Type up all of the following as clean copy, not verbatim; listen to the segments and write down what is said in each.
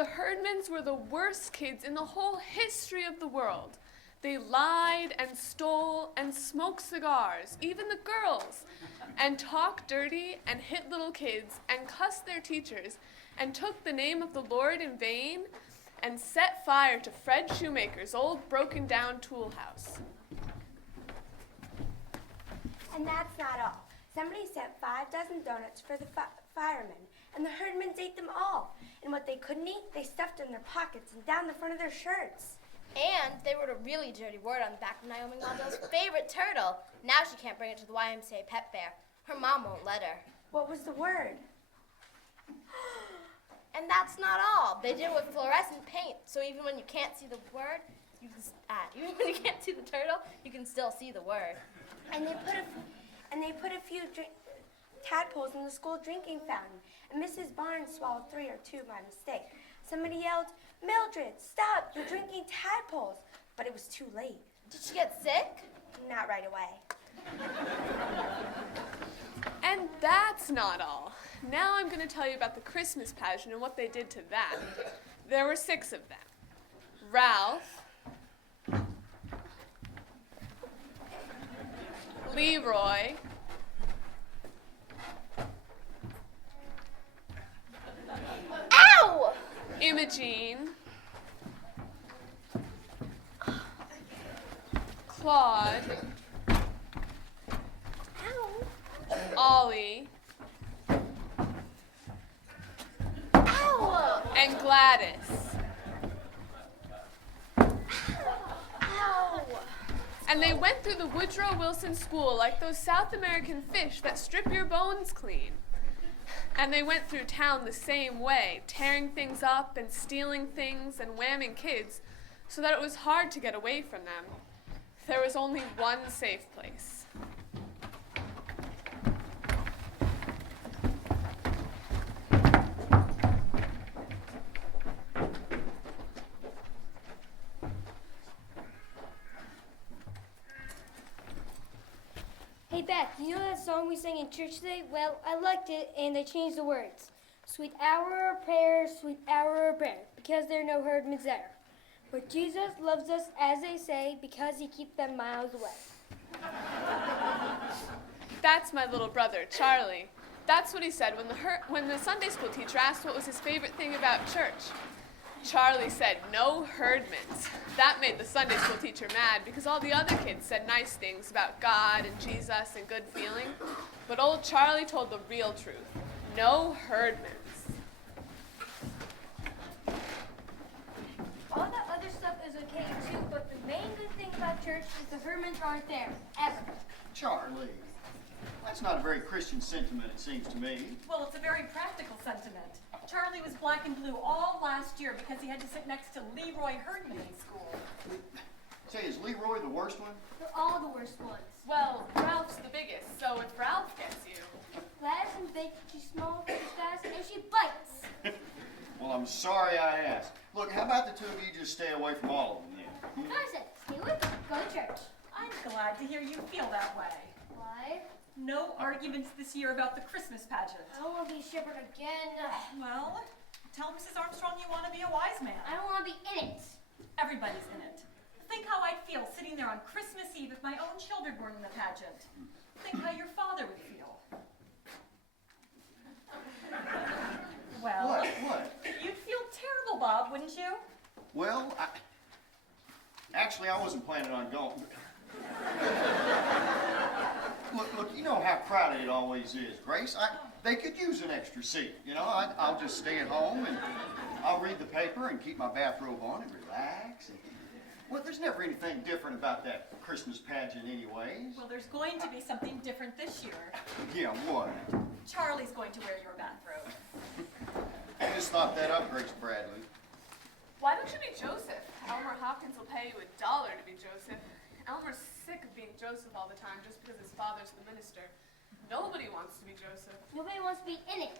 The Herdmans were the worst kids in the whole history of the world. They lied and stole and smoked cigars, even the girls, and talked dirty and hit little kids and cussed their teachers and took the name of the Lord in vain and set fire to Fred Shoemaker's old broken-down tool house. And that's not all. Somebody sent 5 dozen donuts for the firemen, and the Herdmans ate them all. And what they couldn't eat, they stuffed in their pockets and down the front of their shirts. And they wrote a really dirty word on the back of Naomi Waldo's favorite turtle. Now she can't bring it to the YMCA pet fair. Her mom won't let her. What was the word? And that's not all. They did it with fluorescent paint, so even when you can't see the word, even when you can't see the turtle, you can still see the word. And they put a few tadpoles in the school drinking fountain, and Mrs. Barnes swallowed 3 or 2 by mistake. Somebody yelled, "Mildred, stop, you're drinking tadpoles." But it was too late. Did she get sick? Not right away. And that's not all. Now I'm going to tell you about the Christmas pageant and what they did to that. There were 6 of them. Ralph, Leroy, Ow! Imogene, Claude, Ollie, Ow! and Gladys. Ow! And they went through the Woodrow Wilson School like those South American fish that strip your bones clean. And they went through town the same way, tearing things up and stealing things and whamming kids so that it was hard to get away from them. There was only one safe place. Hey Beth, you know that song we sang in church today? Well, I liked it and they changed the words. Sweet hour of prayer, sweet hour of prayer, because there are no herdmans there. But Jesus loves us, as they say, because he keeps them miles away. That's my little brother, Charlie. That's what he said when the Sunday school teacher asked what was his favorite thing about church. Charlie said, "No herdmans." That made the Sunday school teacher mad because all the other kids said nice things about God and Jesus and good feeling. But old Charlie told the real truth. No herdmans. All that other stuff is okay too, but the main good thing about church is the herdmans aren't there, ever. Charlie, that's not a very Christian sentiment, it seems to me. Well, it's a very practical sentiment. Charlie was black and blue all last year because he had to sit next to Leroy Herdman in school. Say, is Leroy the worst one? They're all the worst ones. Well, Ralph's the biggest, so if Ralph gets you. Gladys is big, she's small, she's fast, and she bites. Well, I'm sorry I asked. Look, how about the 2 of you just stay away from all of them then? I said, stay with them, go to church. I'm glad to hear you feel that way. Why? No arguments this year about the Christmas pageant. I don't want to be shepherd again. Well, tell Mrs. Armstrong you want to be a wise man. I don't want to be in it. Everybody's in it. Think how I'd feel sitting there on Christmas Eve if my own children weren't in the pageant. Think how your father would feel. Well, What? you'd feel terrible, Bob, wouldn't you? Well, actually, I wasn't planning on going. Look, you know how crowded it always is, Grace. They could use an extra seat, you know. I'll just stay at home and I'll read the paper and keep my bathrobe on and relax. Well, there's never anything different about that Christmas pageant anyways. Well, there's going to be something different this year. Yeah, what? Charlie's going to wear your bathrobe. I just thought that up, Grace Bradley. Why don't you be Joseph? Elmer Hopkins will pay you $1 to be Joseph. Elmer's sick of being Joseph all the time just because his father's the minister. Nobody wants to be Joseph. Nobody wants to be in it.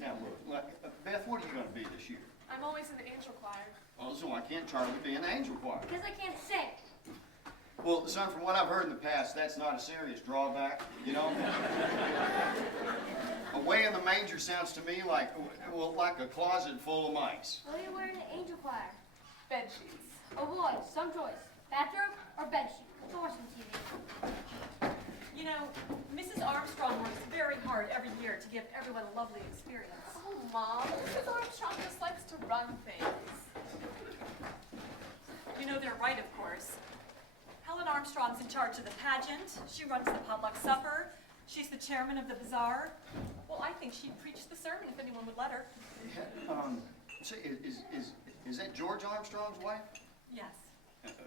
Now look, Beth, what are you going to be this year? I'm always in the angel choir. Oh, so why can't Charlie be in the angel choir? Because I can't sing. Well, son, from what I've heard in the past, that's not a serious drawback, you know? Oh, way in the manger sounds to me like, well, like a closet full of mice. What are you wearing an angel choir? Bed sheets. Oh boy, some choice. Bathrobe or bed sheet? Let's watch some TV. You know, Mrs. Armstrong works very hard every year to give everyone a lovely experience. Oh, Mom, Mrs. Armstrong just likes to run things. You know they're right, of course. Helen Armstrong's in charge of the pageant. She runs the potluck supper. She's the chairman of the bazaar. Well, I think she'd preach the sermon if anyone would let her. Say, is that George Armstrong's wife? Yes.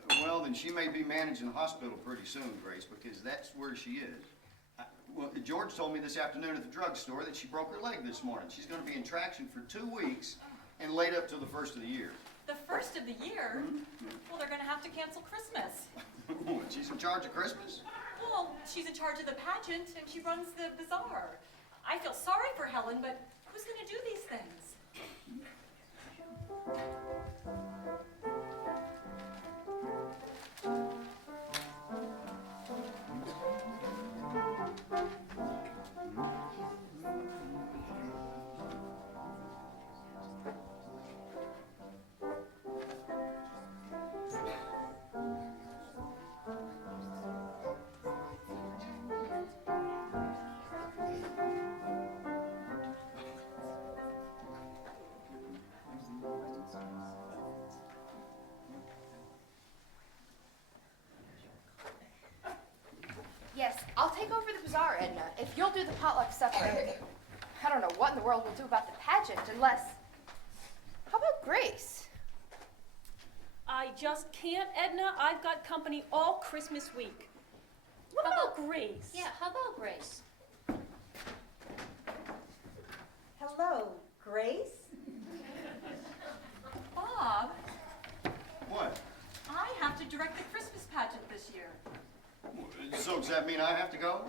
Well, then she may be managing the hospital pretty soon, Grace, because that's where she is. Well, George told me this afternoon at the drugstore that she broke her leg this morning. She's going to be in traction for 2 weeks and laid up till the first of the year. The first of the year? Well, they're going to have to cancel Christmas. She's in charge of Christmas? Well, she's in charge of the pageant and she runs the bazaar. I feel sorry for Helen, but who's going to do these things? Yes, I'll take over the bazaar, Edna, if you'll do the potluck supper. I don't know what in the world we'll do about the pageant unless... How about Grace? I just can't, Edna. I've got company all Christmas week. What about Grace? Yeah, how about Grace? Hello, Grace. Bob, What? I have to direct the Christmas pageant this year. So does that mean I have to go?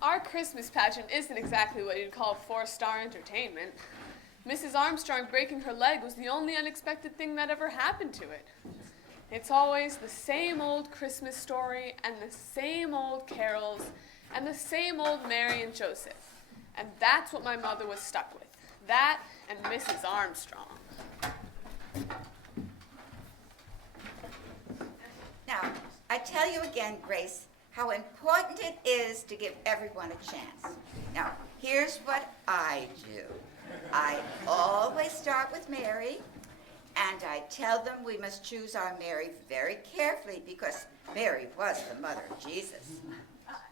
Our Christmas pageant isn't exactly what you'd call four-star entertainment. Mrs. Armstrong breaking her leg was the only unexpected thing that ever happened to it. It's always the same old Christmas story and the same old carols and the same old Mary and Joseph. And that's what my mother was stuck with. That and Mrs. Armstrong. Now, I tell you again, Grace, how important it is to give everyone a chance. Now, here's what I do. I always start with Mary, and I tell them we must choose our Mary very carefully because Mary was the mother of Jesus.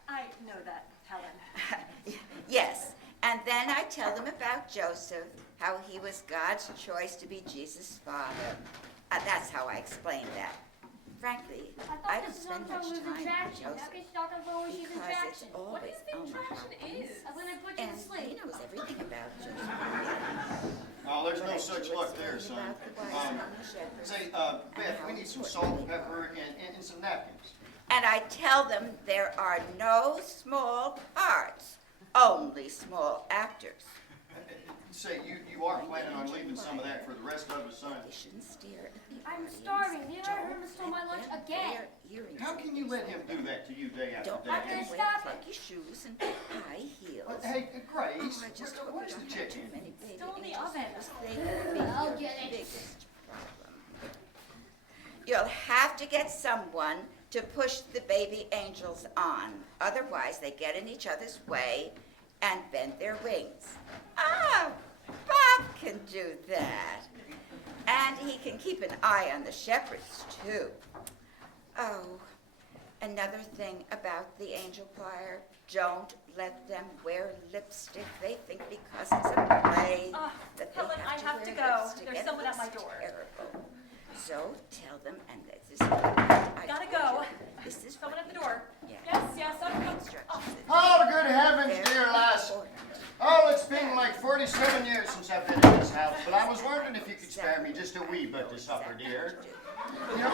I know that, Helen. Yes, and then I tell them about Joseph, how he was God's choice to be Jesus' father. That's how I explain that. Frankly, I don't spend much time with Joseph because it's What do you always think my traction is? I'm gonna put you And to sleep. he knows everything about Joseph. Oh, there's But no I such do luck explain there, son. about the wise men and the shepherds Say, and Beth, how we need some important salt and they are. pepper and some napkins. And I tell them there are no small parts, only small actors. Say, you are planning on leaving some of that for the rest of us, son. They shouldn't stare at the I'm audience. starving. You know, I heard him Don't stole my lunch let them again. wear earrings How in can you his let him ear. do that to you day after Don't day? let them gonna wear stop it. funky shoes and high heels. Hey, Grace, Oh, I just hope where's we the don't have too chicken? many baby Still in the angels, oven. because they will be I'll your get it. biggest problem. You'll have to get someone to push the baby angels on. Otherwise, they get in each other's way and bend their wings. Ah, Bob can do that. And he can keep an eye on the shepherds, too. Oh, another thing about the angel choir, don't let them wear lipstick. They think because it's a play that they Helen, I have have to to wear go. lipstick. There's and someone at my it's door. Terrible. So tell them, and this is I Gotta told go. you, This is Someone what at the you door. do. Yeah. Yes, I'm coming. Instructions. Oh, good heavens, Very dear lass. important. Oh, it's been like 47 years since I've been in this house, but I was wondering if you could spare me just a wee bit to supper, dear. You know,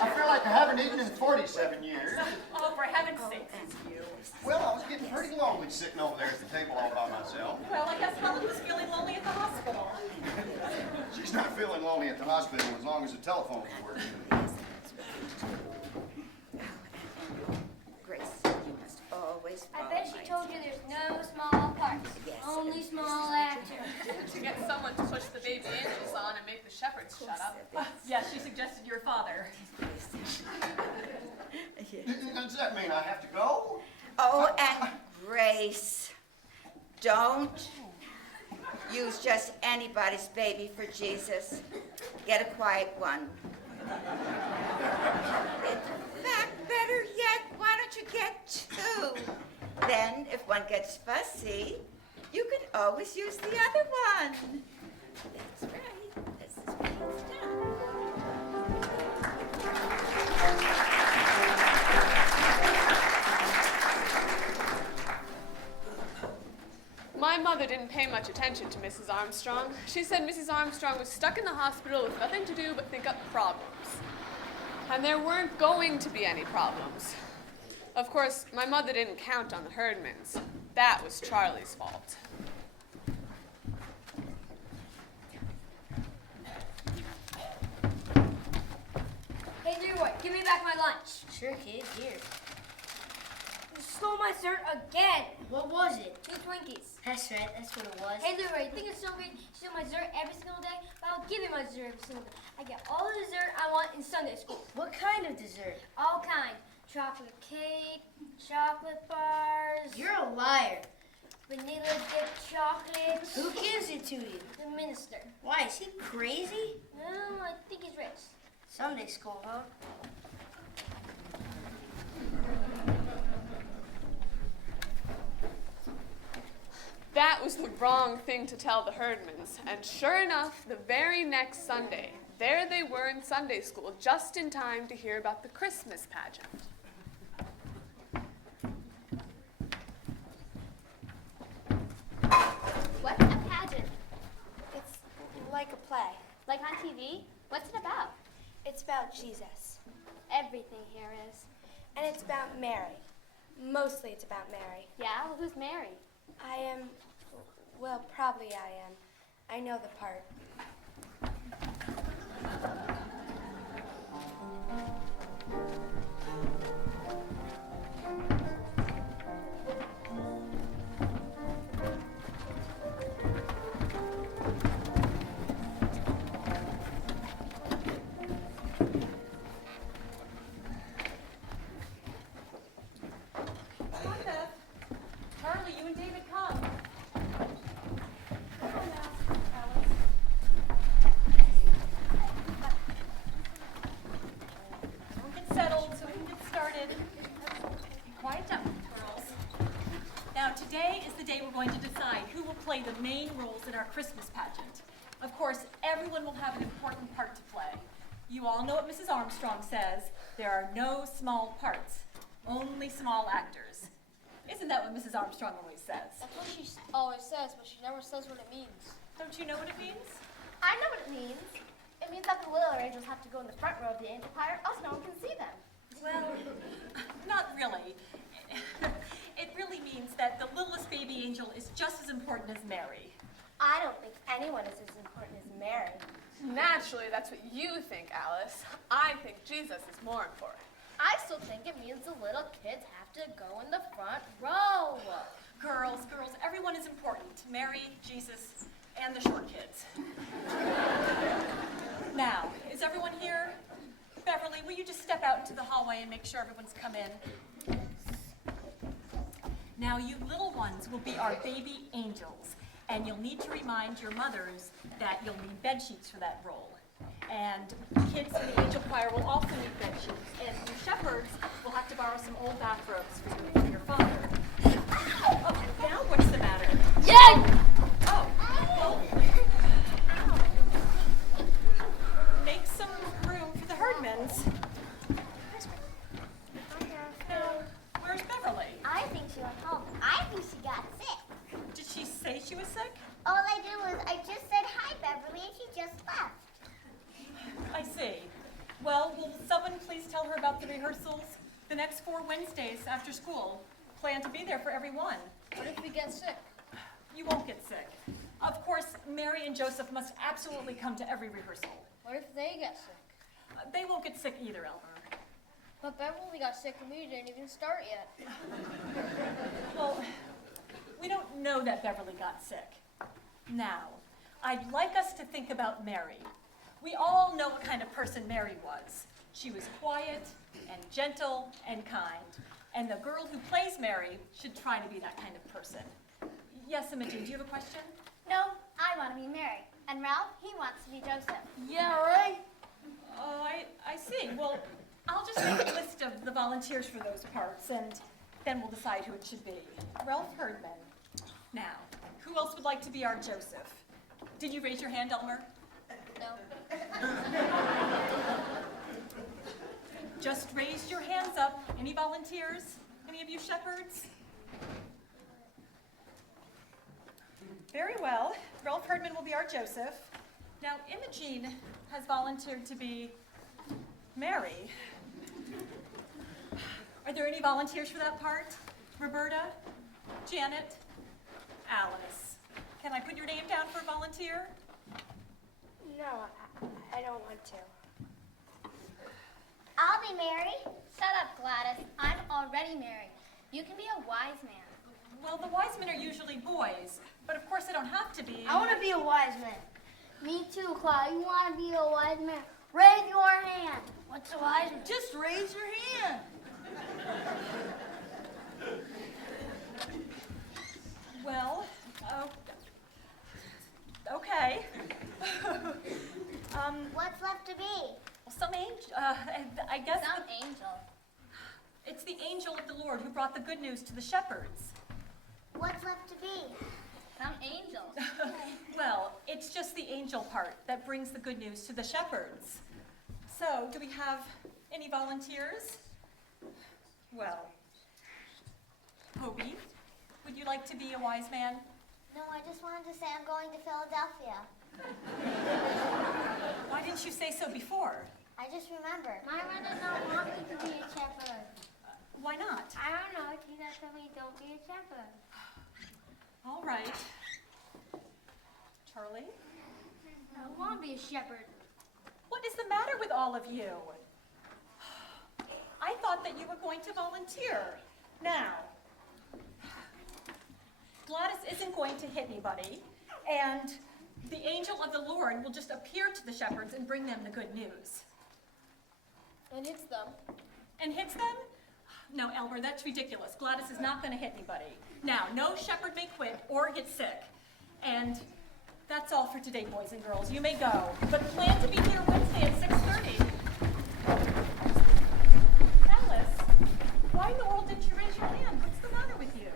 I feel like I haven't eaten in 47 years. Oh, for heaven's Oh, sake, and it's you. Well, I was getting pretty lonely sitting over there at the table all by myself. Well, I guess Helen was feeling lonely at the hospital. feeling lonely at the hospital as long as the telephone was working. Grace, you must always I follow bet she my told you there's no small parts, Yes. only small actors. To get someone to push the baby angels on and make the shepherds shut up. Yes, she suggested your father. Does that mean I have to go? Oh, and Grace, don't use just anybody's baby for Jesus. Get a quiet one. In fact, better yet, why don't you get two? Then, if one gets fussy, you could always use the other one. That's right. This is what it's done. My mother didn't pay much attention to Mrs. Armstrong. She said Mrs. Armstrong was stuck in the hospital with nothing to do but think up problems. And there weren't going to be any problems. Of course, my mother didn't count on the Herdmans. That was Charlie's fault. Hey, Leroy, give me back my lunch. Sure, kid, here. You stole my dessert again. What was it? 2 Twinkies. That's right, that's what it was. Hey, Leroy, you think it's so great you steal my dessert every single day? But I'll give you my dessert every single day. I get all the dessert I want in Sunday school. What kind of dessert? All kinds. Chocolate cake, chocolate bars, You're a liar. vanilla dipped chocolates. Who gives it to you? The minister. Why, is he crazy? No, I think he's rich. Sunday school, huh? That was the wrong thing to tell the Herdmans. And sure enough, the very next Sunday, there they were in Sunday school, just in time to hear about the Christmas pageant. What's a pageant? It's like a play. Like on TV? What's it about? It's about Jesus. Everything here is. And it's about Mary. Mostly it's about Mary. Yeah? Well, who's Mary? I am, well, probably I am. I know the part. Hi, Beth. Charlie, you and David come. Come on now, Alice. We'll get settled so we can get started. Quiet down, girls. Now, today is the day we're going to decide who will play the main roles in our Christmas pageant. Of course, everyone will have an important part to play. You all know what Mrs. Armstrong says. There are no small parts, only small actors. Isn't that what Mrs. Armstrong always says? That's what she always says, but she never says what it means. Don't you know what it means? I know what it means. It means that the little angels have to go in the front row of the angel choir, else no one can see them. Well, not really. It really means that the littlest baby angel is just as important as Mary. I don't think anyone is as important as Mary. Naturally, that's what you think, Alice. I think Jesus is more important. I still think it means the little kids have to go in the front row. Girls, everyone is important. Mary, Jesus, and the short kids. Now, is everyone here? Beverly, will you just step out into the hallway and make sure everyone's come in? Now, you little ones will be our baby angels, and you'll need to remind your mothers that you'll need bed sheets for that role. And kids in the angel choir will also need bed sheets, and you shepherds will have to borrow some old bathrobes for your father. Oh, now what's the matter? Yeah! Oh, well, make some room for the Herdmans. Now, where's Beverly? I think she went home. I think she got sick. Did she say she was sick? All I did was I just said hi, Beverly, and she just left. I see. Well, will someone please tell her about the rehearsals? The next 4 Wednesdays after school. Plan to be there for everyone. What if we get sick? You won't get sick. Of course, Mary and Joseph must absolutely come to every rehearsal. What if they get sick? They won't get sick either, Elmer. But Beverly got sick and we didn't even start yet. Well, we don't know that Beverly got sick. Now, I'd like us to think about Mary. We all know what kind of person Mary was. She was quiet and gentle and kind. And the girl who plays Mary should try to be that kind of person. Yes, Imogen, do you have a question? No, I want to be Mary. And Ralph, he wants to be Joseph. Yeah, right? Oh, I see. Well, I'll just make a list of the volunteers for those parts, and then we'll decide who it should be. Ralph Herdman. Now, who else would like to be our Joseph? Did you raise your hand, Elmer? No. Just raise your hands up. Any volunteers? Any of you shepherds? Very well. Ralph Herdman will be our Joseph. Now, Imogene has volunteered to be Mary. Are there any volunteers for that part? Roberta? Janet? Alice? Can I put your name down for a volunteer? No, I don't want to. I'll be Mary. Shut up, Gladys. I'm already Mary. You can be a wise man. Well, the wise men are usually boys, but of course they don't have to be. I want to be a wise man. Me too, Claude. You want to be a wise man? Raise your hand. What's a wise man? Just raise your hand. Well, okay. What's left to be? Some angel, I guess Some angel. it's the angel of the Lord who brought the good news to the shepherds. What's left to be? Some angel. Well, it's just the angel part that brings the good news to the shepherds. So, do we have any volunteers? Well, Hobie, would you like to be a wise man? No, I just wanted to say I'm going to Philadelphia. Why didn't you say so before? I just remembered. Myra does not want me to be a shepherd. Why not? I don't know. Tina told me don't be a shepherd. All right. Charlie? I want to be a shepherd. What is the matter with all of you? I thought that you were going to volunteer. Now, Gladys isn't going to hit anybody, and the angel of the Lord will just appear to the shepherds and bring them the good news. And hits them. And hits them? No, Elmer, that's ridiculous. Gladys is not going to hit anybody. Now, no shepherd may quit or get sick. And that's all for today, boys and girls. You may go. But plan to be here Wednesday at 6:30. Alice, why in the world didn't you raise your hand? What's the matter with you?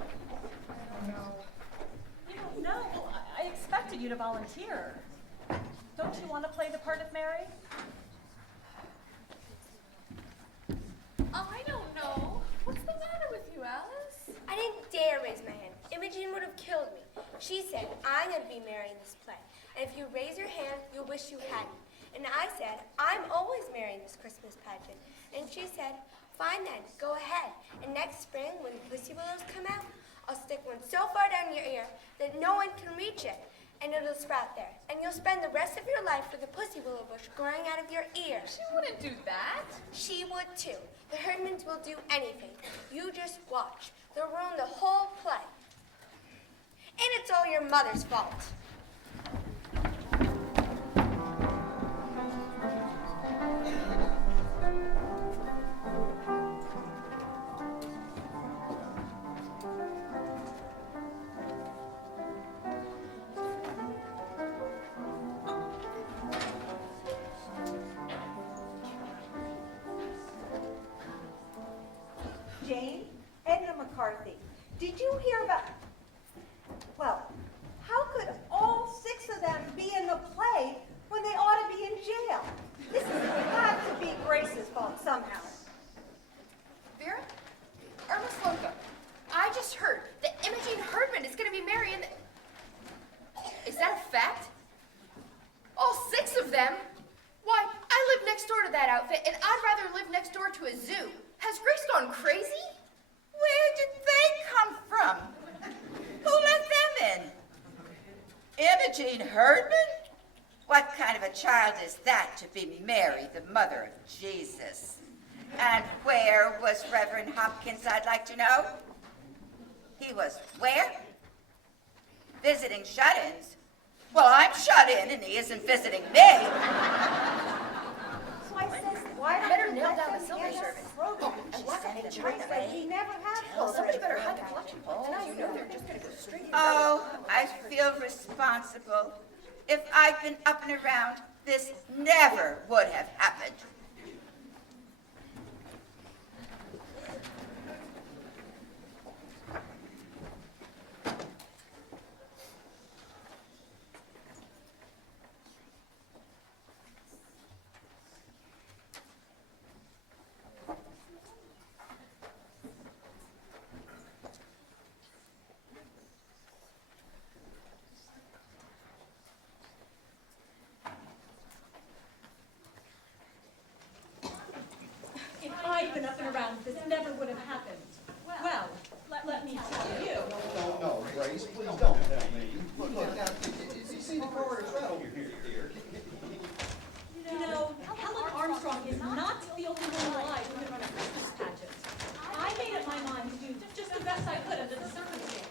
No. You don't know? Well, I expected you to volunteer. Don't you want to play the part of Mary? I don't know. What's the matter with you, Alice? I didn't dare raise my hand. Imogen would have killed me. She said, I'm going to be Mary in this play. And if you raise your hand, you'll wish you hadn't. And I said, I'm always Mary in this Christmas pageant. And she said, fine then, go ahead. And next spring, when the pussy willows come out, I'll stick one so far down your ear that no one can reach it. And it'll sprout there. And you'll spend the rest of your life with a pussy willow bush growing out of your ear. She wouldn't do that. She would too. The Herdmans will do anything. You just watch. They'll ruin the whole play. And it's all your mother's fault. Jane, Edna McCarthy, did you hear about... Well, how could all 6 of them be in the play when they ought to be in jail? This has got to be Grace's fault somehow. Vera? Irma Slocum, I just heard that Imogene Herdman is going to be Mary in the... Is that a fact? All 6 of them? Why, I live next door to that outfit, and I'd rather live next door to a zoo. Has Grace gone crazy? Where did they come from? Who let them in? Imogene Herdman? What kind of a child is that to be Mary, the mother of Jesus? And where was Reverend Hopkins, I'd like to know? He was where? Visiting shut-ins? Well, I'm shut in and he isn't visiting me. So I says, why don't Better you nail let down them the silver get us service. program? She's Like sending in them China, away. we never have Somebody children. better hide the collection points. Now you know they're just gonna go straight in. Oh, I feel responsible. If I'd been up and around, this never would have happened. If I'd been up and around, this never would have happened. Well, let me tell you. No, Grace, please don't tell me. Look, now, you see the car is right over here, dear. You know, Helen Armstrong is not the only one alive who can run a Christmas pageant. I made up my mind to do just the best I could under the circumstances.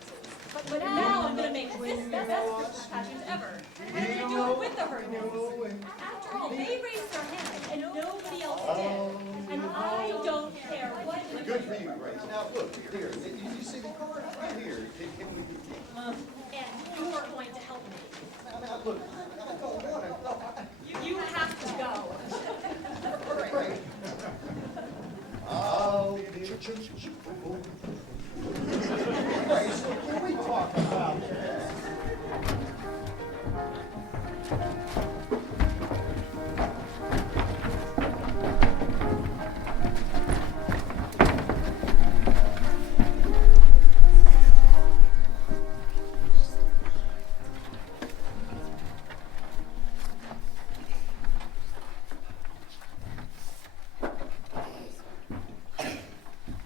But now I'm gonna make this the best Christmas pageant ever. And I'm gonna do it with the Herdmans. After all, they raised their hand and nobody else did. And I don't care what. Good for you, Grace. Now, look, here, you see the car right here. Can we... And you are going to help me. Now, look, I don't want to. You have to go. Great. Oh, dear. Grace, can we talk about this?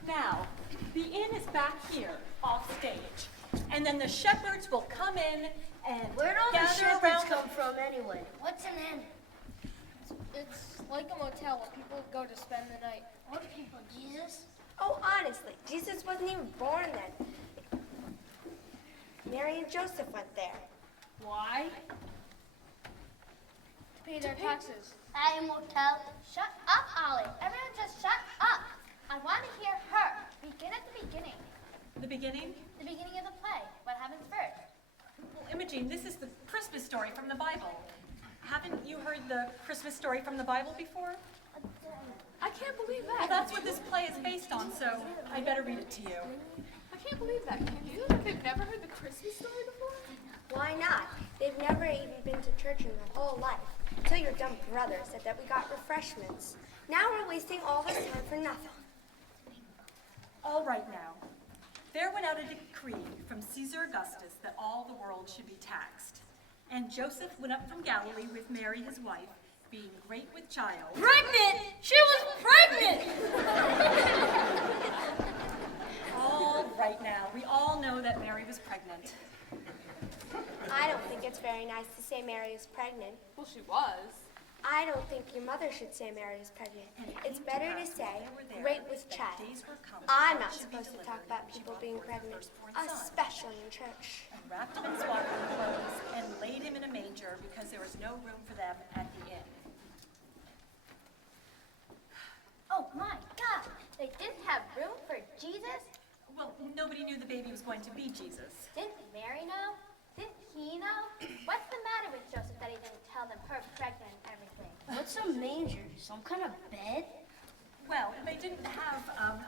Now, the inn is back here, off stage. And then the shepherds will come in and Where'd all the gather shepherds around come from anyway? What's an inn? It's like a motel where people go to spend the night. What people, Jesus? Oh, honestly, Jesus wasn't even born then. Mary and Joseph went there. Why? To pay their taxes. At a motel. Shut up, Ollie. Everyone just shut up. I want to hear her. Begin at the beginning. the beginning. The beginning of the play. What happens first? Well, Imogene, this is the Christmas story from the Bible. Haven't you heard the Christmas story from the Bible before? I can't believe Well, that. that's what this play is based on, so I'd better read it to you. I can't believe that. Can you? They've never heard the Christmas story before? Why not? They've never even been to church in their whole life. Until your dumb brother said that we got refreshments. Now we're wasting all this time for nothing. All right now. There went out a decree from Caesar Augustus that all the world should be taxed. And Joseph went up from Galilee with Mary his wife, being great with child. Pregnant! She was pregnant! All right now. We all know that Mary was pregnant. I don't think it's very nice to say Mary is pregnant. Well, she was. I don't think your mother should say Mary is pregnant. It's better to say great with child. I'm not supposed to talk about people being pregnant, especially in church. And wrapped him in swaddling clothes and laid him in a manger because there was no room for them at the inn. Oh my God! They didn't have room for Jesus? Well, nobody knew the baby was going to be Jesus. Didn't Mary know? Didn't he know? What's the matter with Joseph that he didn't tell them her pregnant and everything? What's a manger? Some kind of bed? Well, they didn't have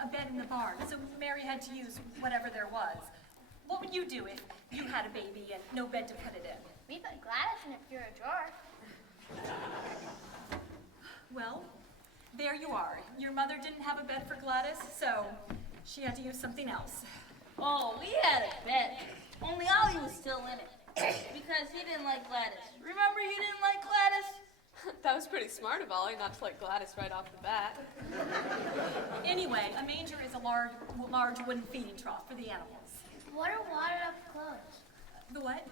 a bed in the barn, so Mary had to use whatever there was. What would you do if you had a baby and no bed to put it in? We put Gladys in a bureau drawer. Well, there you are. Your mother didn't have a bed for Gladys, so she had to use something else. Oh, we had a bed. Only Ollie was still in it. Because he didn't like Gladys. Remember you didn't like Gladys? That was pretty smart of Ollie not to like Gladys right off the bat. Anyway, a manger is a large wooden feeding trough for the animals. What are wadded up clothes? The what?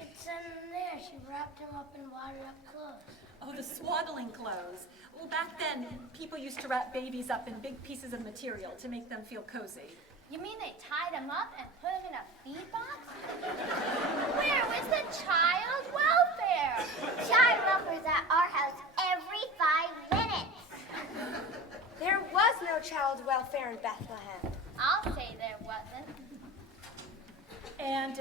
It's in there. She wrapped him up in wadded up clothes. Oh, the swaddling clothes. Well, back then, people used to wrap babies up in big pieces of material to make them feel cozy. You mean they tied him up and put him in a feed box? Where was the child welfare? Child welfare's at our house every 5 minutes. There was no child welfare in Bethlehem. I'll say there wasn't. And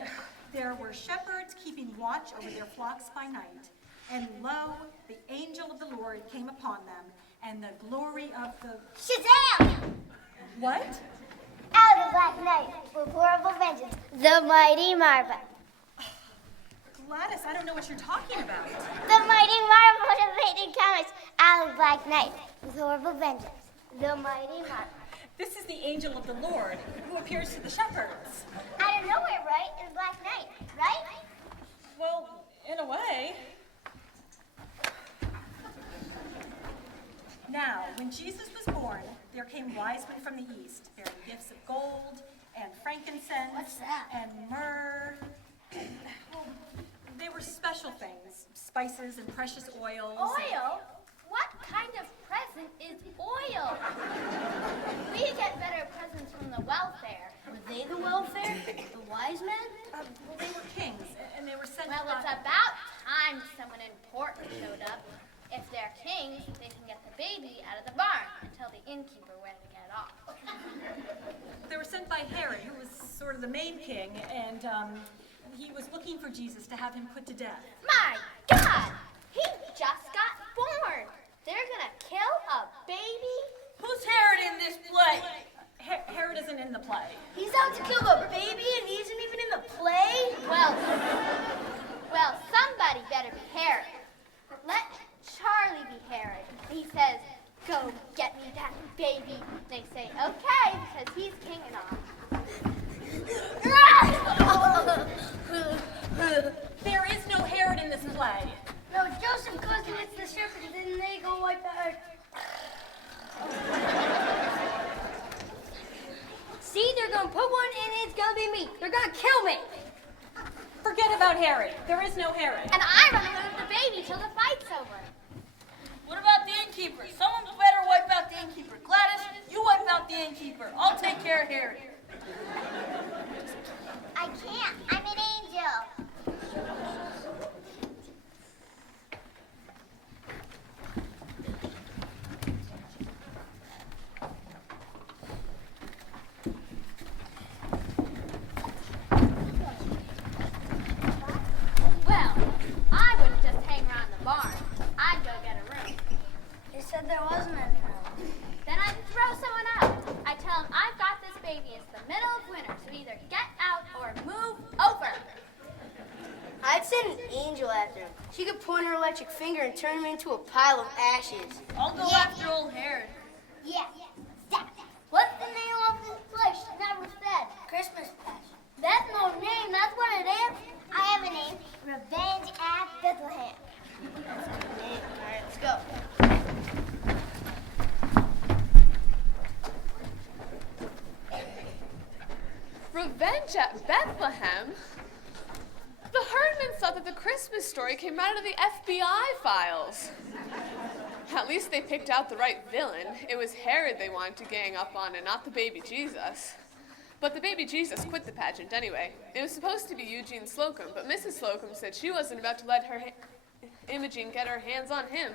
there were shepherds keeping watch over their flocks by night. And lo, the angel of the Lord came upon them, and the glory of the... Shazam! What? Out of the black night with horrible vengeance, the mighty Marva. Gladys, I don't know what you're talking about. The mighty Marva motivating comics. Out of the black night with horrible vengeance, the mighty Marva. This is the angel of the Lord who appears to the shepherds. Out of nowhere, right? In the black night, right? Well, in a way. Now, when Jesus was born, there came wise men from the east, bearing gifts of gold and frankincense. What's that? And myrrh. Well, they were special things, spices and precious oils. Oil? What kind of present is oil? We get better presents from the welfare. Were they the welfare? The wise men? Well, they were kings, and they were sent Well, by... it's about time someone important showed up. If they're kings, they can get the baby out of the barn and tell the innkeeper when to get off. They were sent by Herod, who was sort of the main king, and he was looking for Jesus to have him put to death. My God! He just got born. They're gonna kill a baby? Who's Herod in this play? Herod isn't in the play. He's out to kill a baby and he isn't even in the play? Well, somebody better be Herod. Let Charlie be Herod. He says, go get me that baby. They say, okay, because he's king and all. There is no Herod in this play. No, Joseph goes to the shepherds and then they go wipe out. See, they're gonna put one and it's gonna be me. They're gonna kill me. Forget about Herod. There is no Herod. And I'm gonna move the baby till the fight's over. What about the innkeeper? Someone better wipe out the innkeeper. Gladys, you wipe out the innkeeper. I'll take care of Herod. I can't. I'm an angel. Well, I wouldn't just hang around the barn. I'd go get a room. They said there wasn't any room. Then I'd throw someone out. I'd tell them I've got this baby. It's the middle of winter, so either get out or move over. I'd send an angel after him. She could point her electric finger and turn him into a pile of ashes. I'll go after old Herod. Yeah. Stop. What's the name of this place? She never said. Christmas Pageant. That's no name. That's what it is. I have a name. Revenge at Bethlehem. That's a good name. All right, let's go. Revenge at Bethlehem? The Herdmans thought that the Christmas story came out of the FBI files. At least they picked out the right villain. It was Herod they wanted to gang up on and not the baby Jesus. But the baby Jesus quit the pageant anyway. It was supposed to be Eugene Slocum, but Mrs. Slocum said she wasn't about to let her Imogene get her hands on him.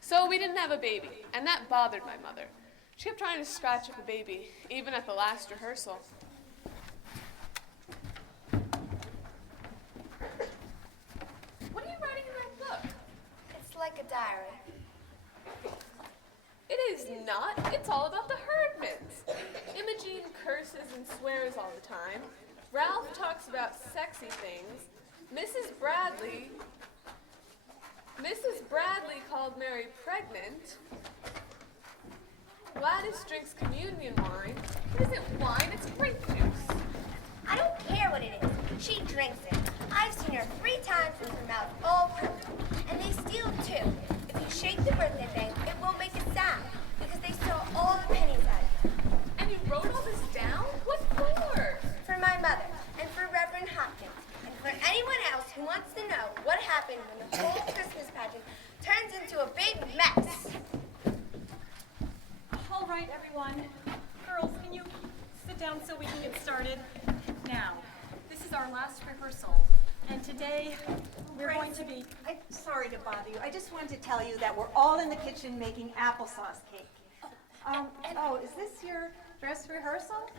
So we didn't have a baby, and that bothered my mother. She kept trying to scratch up a baby, even at the last rehearsal. What are you writing in that book? It's like a diary. It is not. It's all about the Herdmans. Imogene curses and swears all the time. Ralph talks about sexy things. Mrs. Bradley called Mary pregnant. Gladys drinks communion wine. It isn't wine, it's grape juice. I don't care what it is. She drinks it. I've seen her 3 times with her mouth all purple. And they steal too. If you shake the birthday thing, it won't make a sound because they stole all the pennies out of it. And you wrote all this down? What for? For my mother and for Reverend Hopkins and for anyone else who costume and the whole Christmas pageant turns into a big mess. All right, everyone. Girls, can you sit down so we can get started? Now, this is our last rehearsal, and today we're going to be... I'm sorry to bother you. I just wanted to tell you that we're all in the kitchen making applesauce cake. Is this your dress rehearsal?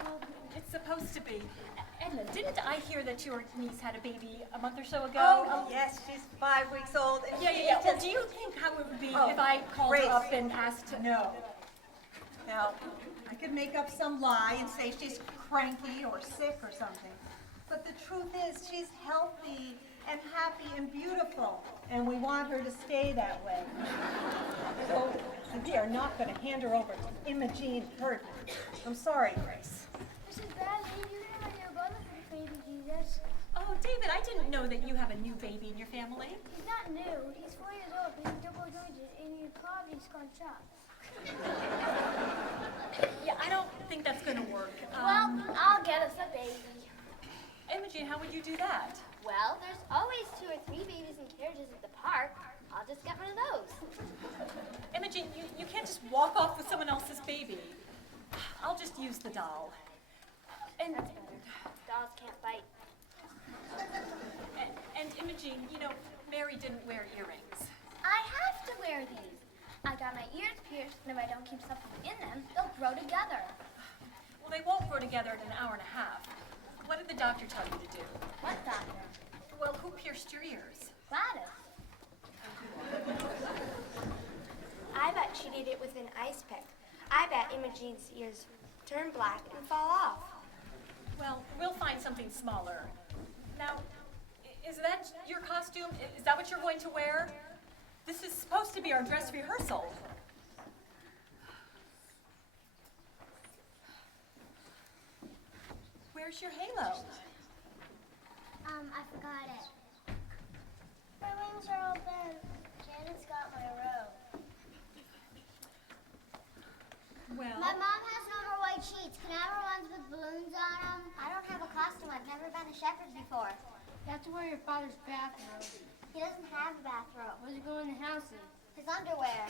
Well, it's supposed to be. Edna, didn't I hear that your niece had a baby a month or so ago? Oh, yes, she's 5 weeks old. And Yeah. Well, do you think how it would be if I called her up and asked to... No. Now, I could make up some lie and say she's cranky or sick or something. But the truth is, she's healthy and happy and beautiful, and we want her to stay that way. So, we are not going to hand her over to Imogene Herdman. I'm sorry, Grace. Mrs. Bradley, you know how you're going for baby Jesus. Oh, David, I didn't know that you have a new baby in your family. He's not new. He's 4 years old. He's double jointed, and he probably gone chop. Yeah, I don't think that's going to work. Well, I'll get us a baby. Imogene, how would you do that? Well, there's always 2 or 3 babies in carriages at the park. I'll just get one of those. Imogene, you can't just walk off with someone else's baby. I'll just use the doll. And Dolls can't bite. and Imogene, you know, Mary didn't wear earrings. I have to wear these. I got my ears pierced, and if I don't keep something in them, they'll grow together. Well, they won't grow together in an hour and a half. What did the doctor tell you to do? What doctor? Well, who pierced your ears? Gladys. I bet she did it with an ice pick. I bet Imogene's ears turn black and fall off. Well, we'll find something smaller. Now, is that your costume? Is that what you're going to wear? This is supposed to be our dress rehearsal. Where's your halo? I forgot it. My wings are all bent. Janet's got my robe. Well, My mom has no more white sheets. Can I have ones with balloons on them? I don't have a costume. I've never been a shepherd before. You have to wear your father's bathrobe. He doesn't have a bathrobe. What does he go in the house in? His underwear.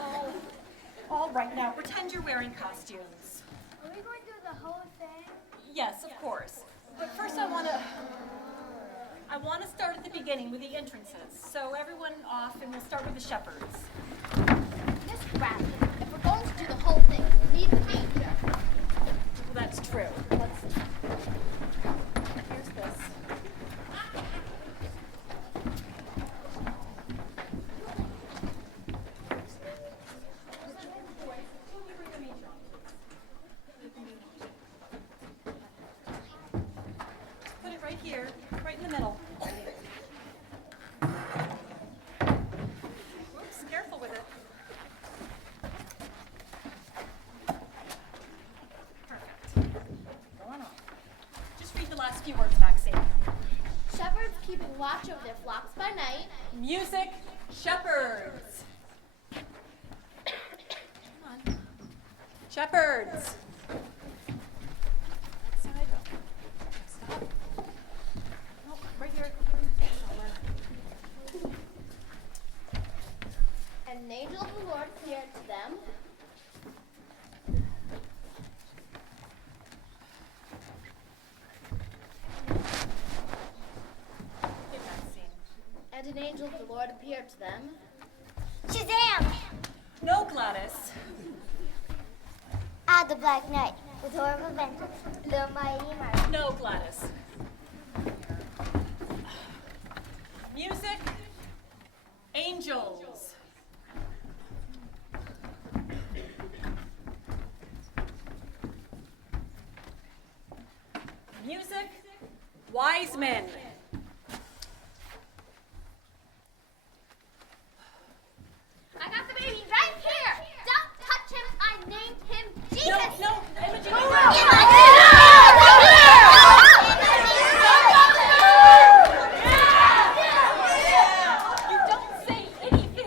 oh, all right, now pretend you're wearing costumes. Are we going to do the whole thing? Yes, of course. But first I want to start at the beginning with the entrances. So everyone off, and we'll start with the shepherds. Miss Bradley, if we're going to do the whole thing, we need a danger. Well, that's true. Here's this. Put it right here, right in the middle. Whoops, careful with it. Perfect. Go on off. Just read the last few words, Maxine. Shepherds keep watch over their flocks by night. Music, shepherds. Come on. Shepherds. Outside. Stop. No, right here. And an angel of the Lord appeared to them. Hey, Maxine. And an angel of the Lord appeared to them. Shazam! No, Gladys. Ah, the Black Knight, with horrible vengeance, the mighty march. No, Gladys. Music, angels. Music, wise men. I got the baby right here. Don't touch him. I named him Jesus. No, Imogen. You don't say anything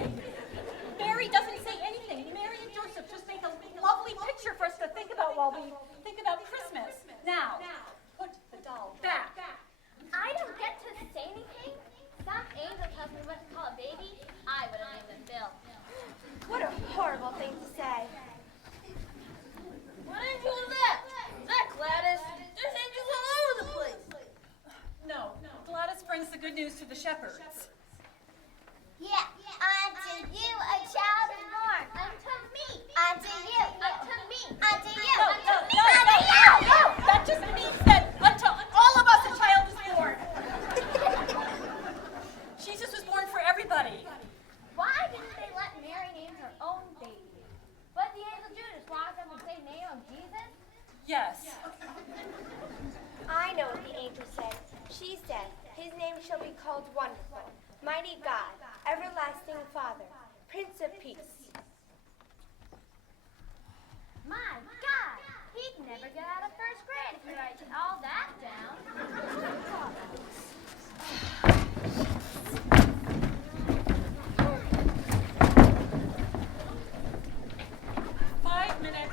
brings the good news to the shepherds? Yeah, unto you a child is born. Unto me. Unto you. Unto me. Unto you. Unto me. Unto you. No, that just means that unto all of us a child is born. Jesus was born for everybody. Why didn't they let Mary name her own baby? But the angel Judas walked up and said name of Jesus? Yes. I know what the angel said. She said, his name shall be called Wonderful, Mighty God, Everlasting Father, Prince of Peace. My God, he'd never get out of first grade if he writes all that down. 5 minutes.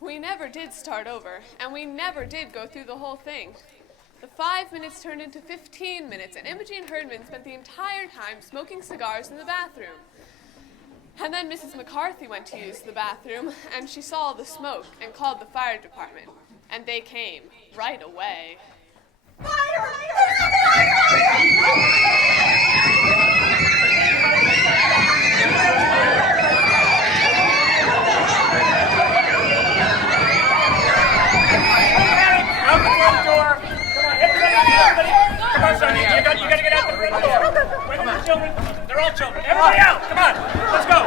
We never did start over, and we never did go through the whole thing. The 5 minutes turned into 15 minutes, and Imogene Herdman spent the entire time smoking cigars in the bathroom. And then Mrs. McCarthy went to use the bathroom, and she saw the smoke and called the fire department. And they came right away. Out the front door. Come on, everybody. Come on, Sonny. You gotta get out the front door. Women and children, they're all children. Everybody out. Come on, let's go.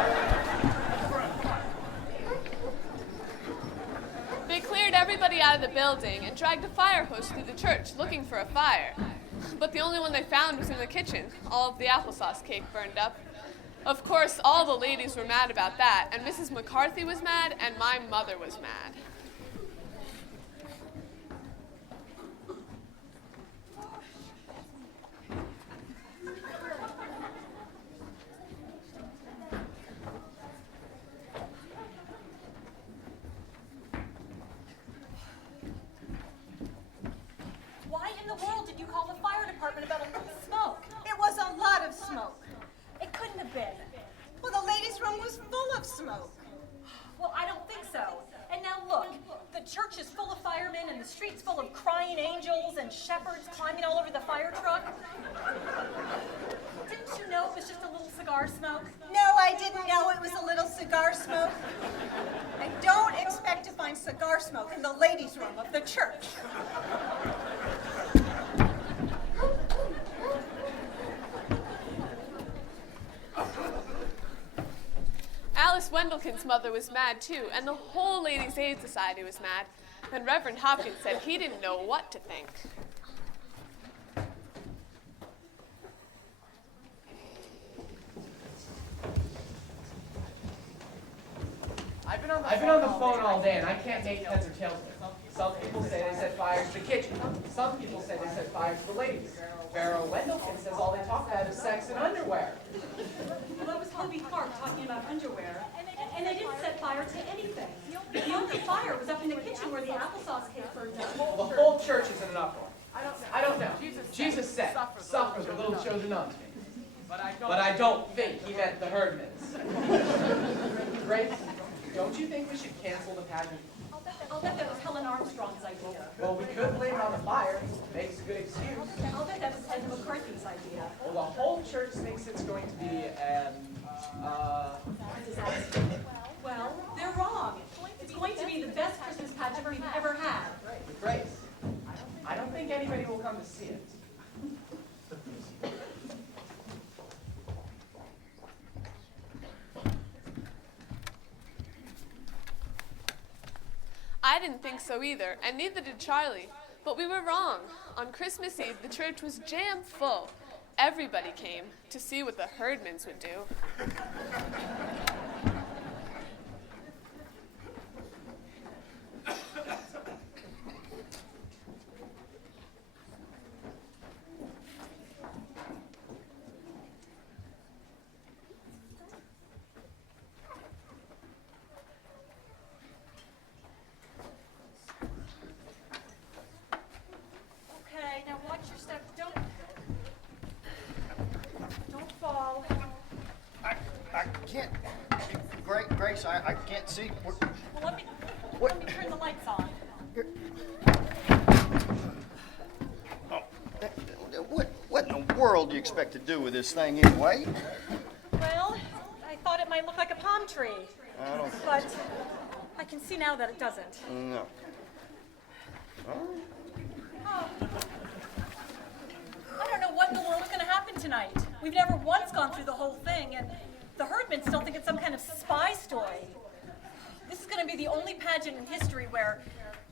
They cleared everybody out of the building and dragged a fire hose through the church looking for a fire. But the only one they found was in the kitchen. All of the applesauce cake burned up. Of course, all the ladies were mad about that, and Mrs. McCarthy was mad, and my mother was mad. Why in the world did you call the fire department about a little smoke? It was a lot of smoke. It couldn't have been. Well, the ladies' room was full of smoke. Well, I don't think so. And now look, the church is full of firemen and the street's full of crying angels and shepherds climbing all over the fire truck. Didn't you know it was just a little cigar smoke? No, I didn't know it was a little cigar smoke. I don't expect to find cigar smoke in the ladies' room of the church. Alice Wendelkin's mother was mad too, and the whole Ladies' Aid Society was mad. And Reverend Hopkins said he didn't know what to think. I've been on the phone all day and I can't make heads or tails of it. Some people say they set fire to the kitchen. Some people say they set fire to the ladies. Pharaoh Wendelkin says all they talk about is sex and underwear. Well, that was Hobie Clark talking about underwear. And they didn't set fire to anything. The only fire was up in the kitchen where the applesauce cake burned up. Well, the whole church is in an uproar. I don't know. Jesus said, suffer the little children of me. But I don't think he meant the Herdmans. Grace, don't you think we should cancel the pageant? I'll bet that was Helen Armstrong's idea. Well, we could blame it on the fire. Makes a good excuse. I'll bet that was Ed McCarthy's idea. Well, the whole church thinks it's going to be Disaster. Well, they're wrong. It's going to be the best Christmas pageant we've ever had. But Grace, I don't think anybody will come to see it. I didn't think so either, and neither did Charlie. But we were wrong. On Christmas Eve, the church was jam full. Everybody came to see what the Herdmans would do. Grace? I can't see. Well, let me turn the lights on. What in the world do you expect to do with this thing anyway? Well, I thought it might look like a palm tree. I don't. But I can see now that it doesn't. No. Oh. I don't know what in the world is going to happen tonight. We've never once gone through the whole thing, and the Herdmans still think it's some kind of spy story. This is going to be the only pageant in history where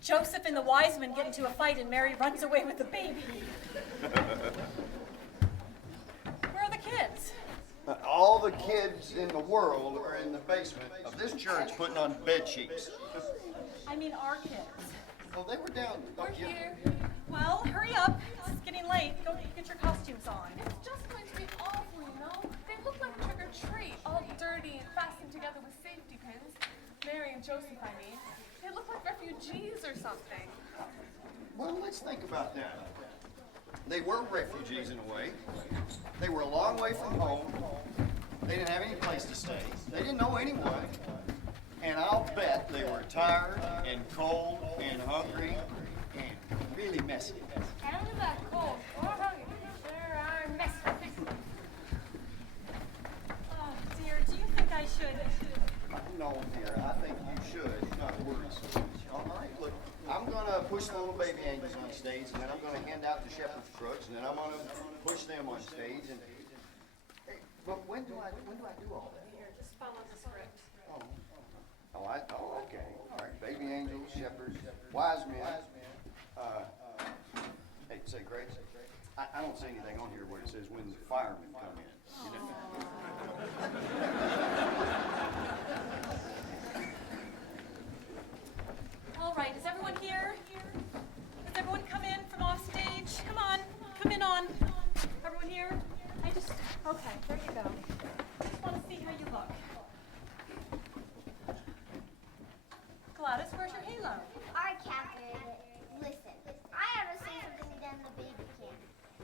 Joseph and the wise men get into a fight and Mary runs away with the baby. Where are the kids? All the kids in the world are in the basement of this church putting on bed sheets. I mean our kids. Oh, they were down. We're here. Well, hurry up. It's getting late. Go get your costumes on. It's just going to be awful, you know? They look like trick or treat, all dirty and fastened together with safety pins. Mary and Joseph, I mean. They look like refugees or something. Well, let's think about that. They were refugees in a way. They were a long way from home. They didn't have any place to stay. They didn't know anyone. And I'll bet they were tired and cold and hungry and really messy. I don't know about cold or hungry. There are messy. Oh, dear, do you think I should? No, dear, I think you should, not worse. All right, look, I'm going to push the little baby angels on stage, and then I'm going to hand out the shepherd's crooks, and then I'm going to push them on stage. And hey, but when do I do all that? Here, just follow the script. Okay. All right, baby angels, shepherds, wise men. Hey, say, Grace, I don't see anything on here where it says when the firemen come in. You know? All right, is everyone here? Has everyone come in from off stage? Come on, come in on. Everyone here? Okay, there you go. I just want to see how you look. Gladys, where's your halo? All right, Catherine, listen. I have to say something then the baby can.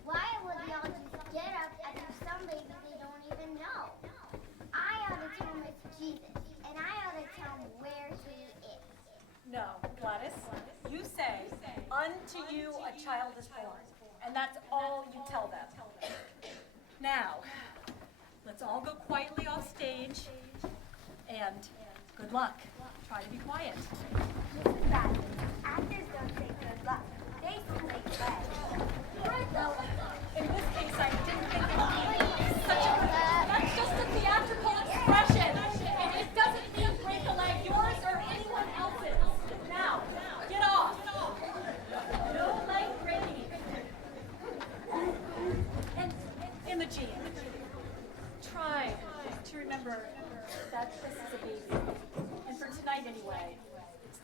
Why would they all just get up and do some baby they don't even know? I ought to tell them it's Jesus, and I ought to tell them where he is. No, Gladys, you say, unto you a child is born, and that's all you tell them. Now, let's all go quietly off stage, and good luck. Try to be quiet. Mrs. Bassett, actors don't say good luck. They say glad. Well, in this case, I didn't think it would be such a... That's just a theatrical expression, and it doesn't mean break a leg, yours or anyone else's. Now, get off. No leg breaking. And Imogene, try to remember that this is a baby. And for tonight anyway, it's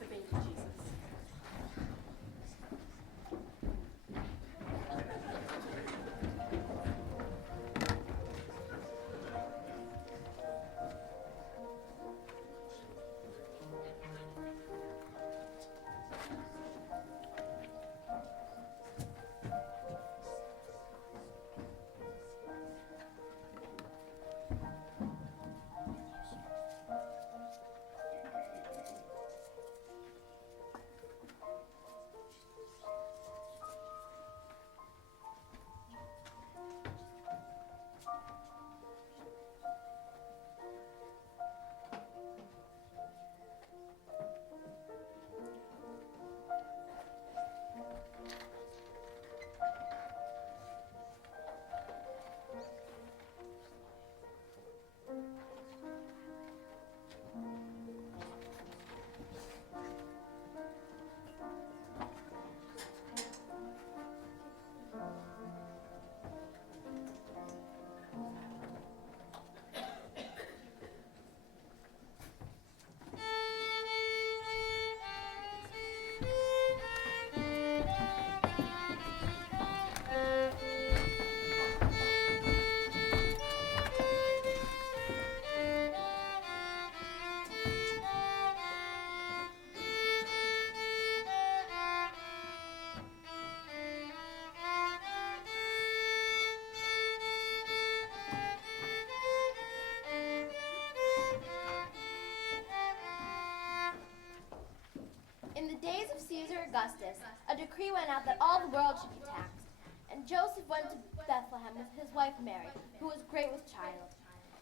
In the days of Caesar Augustus, a decree went out that all the world should be taxed. And Joseph went to Bethlehem with his wife Mary, who was great with child.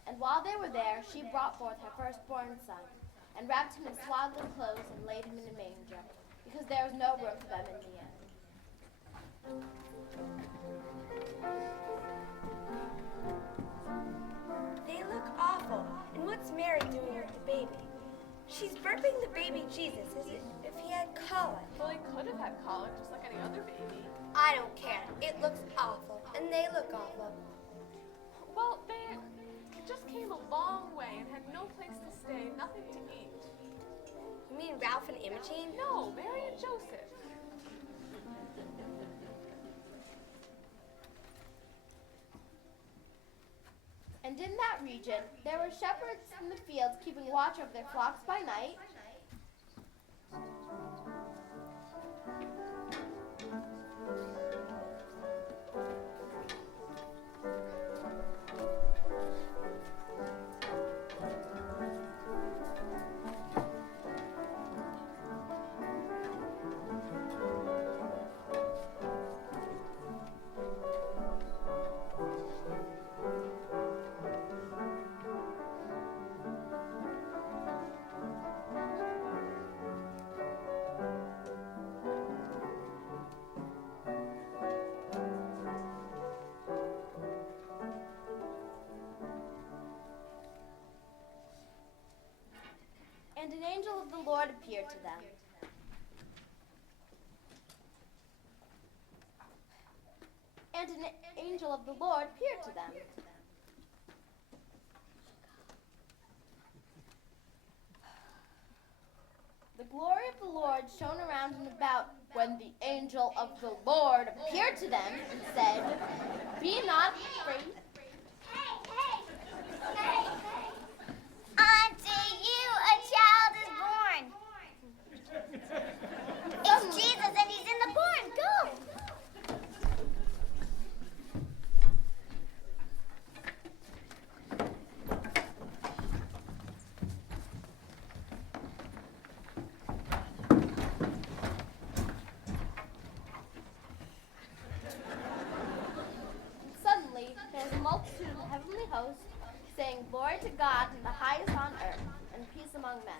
And while they were there, she brought forth her firstborn son, and wrapped him in swaddling clothes and laid him in a manger, because there was no room for them in the inn. They look awful. And what's Mary doing with the baby? She's burping the baby Jesus as if he had colic. Well, he could have had colic just like any other baby. I don't care. It looks awful. And they look awful. Well, they just came a long way and had no place to stay, nothing to eat. You mean Ralph and Imogene? No, Mary and Joseph. And in that region, there were shepherds in the fields keeping watch over their flocks by night. And an angel of the Lord appeared to them. And an angel of the Lord appeared to them. The glory of the Lord shone around and about when the angel of the Lord appeared to them and said, "Be not afraid." Hey! Unto you a child is born. It's Jesus and he's in the barn. Go! Suddenly there was a multitude of the heavenly host, saying, "Glory to God in the highest on earth, and peace among men."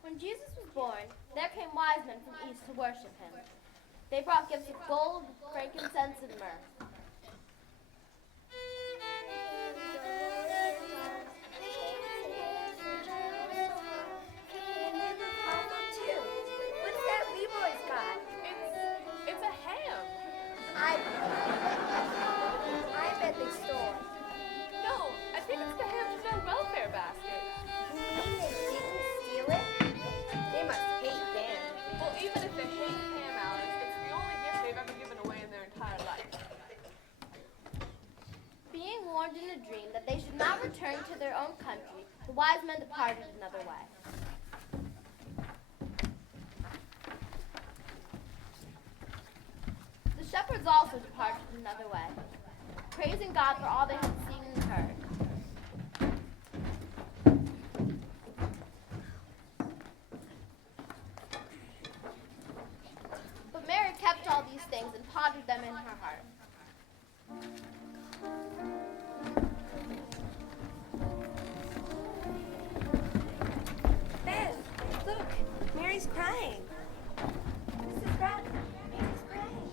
When Jesus was born, there came wise men from the east to worship him. They brought gifts of gold, frankincense, and myrrh. And they look awful too. What's that Leroy's got? It's a ham. I bet they stole it. No, I think it's the ham from their welfare basket. You mean they didn't steal it? They must hate them. Well, even if they hate ham, Alice, it's the only gift they've ever given away in their entire life. Being warned in a dream that they should not return to their own country, the wise men departed another way. The shepherds also departed another way, praising God for all they had seen and heard. But Mary kept all these things and pondered them in her heart. Beth, look, Mary's crying. Mrs. Brown, Mary's crying.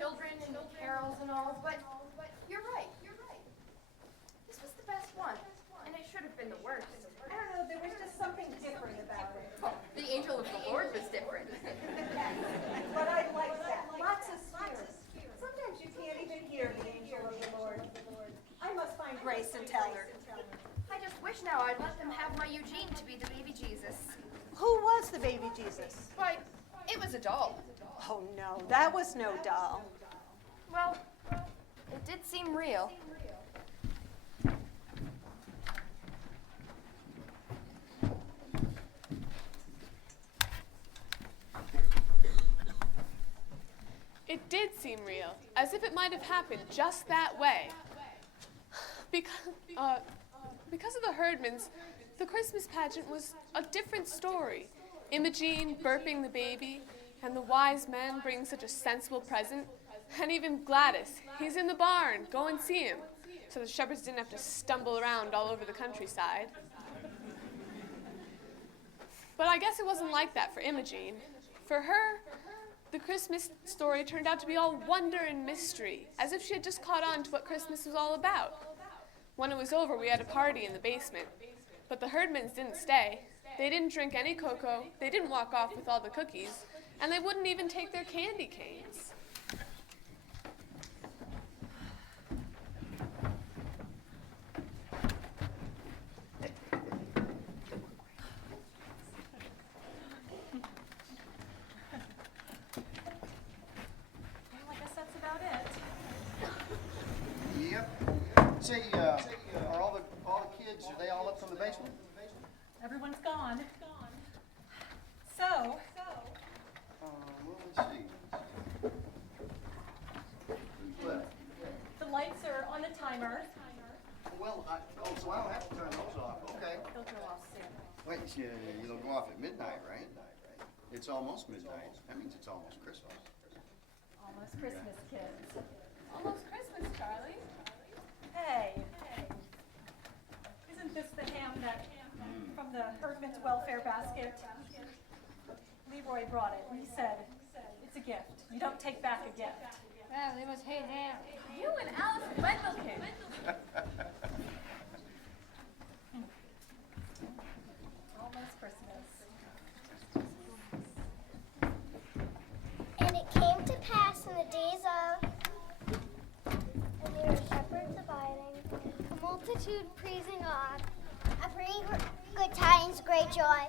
children and carols and all, but you're right. This was the best one, and it should have been the worst. I don't know, there was just something different about it. Oh, the angel of the Lord was different. But I like that. Lots of spirits. Sometimes you can't even hear the angel of the Lord. I must find Grace and tell her. I just wish now I'd let them have my Eugene to be the baby Jesus. Who was the baby Jesus? Why, it was a doll. Oh no, that was no doll. Well, it did seem real. It did seem real, as if it might have happened just that way. Because of the Herdmans, the Christmas pageant was a different story. Imogene burping the baby, and the wise men bringing such a sensible present, and even Gladys, he's in the barn, go and see him, so the shepherds didn't have to stumble around all over the countryside. But I guess it wasn't like that for Imogene. For her, the Christmas story turned out to be all wonder and mystery, as if she had just caught on to what Christmas was all about. When it was over, we had a party in the basement, but the Herdmans didn't stay. They didn't drink any cocoa, they didn't walk off with all the cookies, and they wouldn't even take their candy canes. Well, I guess that's about it. Yep. Say, are all the kids, are they all up from the basement? Everyone's gone. So, Well, let's see. Who's left? the lights are on the timer. Well, so I don't have to turn those off. Okay. They'll go off soon. Wait, you'll go off at midnight, right? It's almost midnight. That means it's almost Christmas. Almost Christmas, kids. Almost Christmas, Charlie. Hey. Isn't this the ham that from the Herdman's welfare basket? Leroy brought it, and he said, it's a gift. You don't take back a gift. Wow, they must hate ham. You and Alice Wendelkin. Almost Christmas. And it came to pass in the days of, and there were shepherds abiding, a multitude praising God, and bringing good tidings, great joy,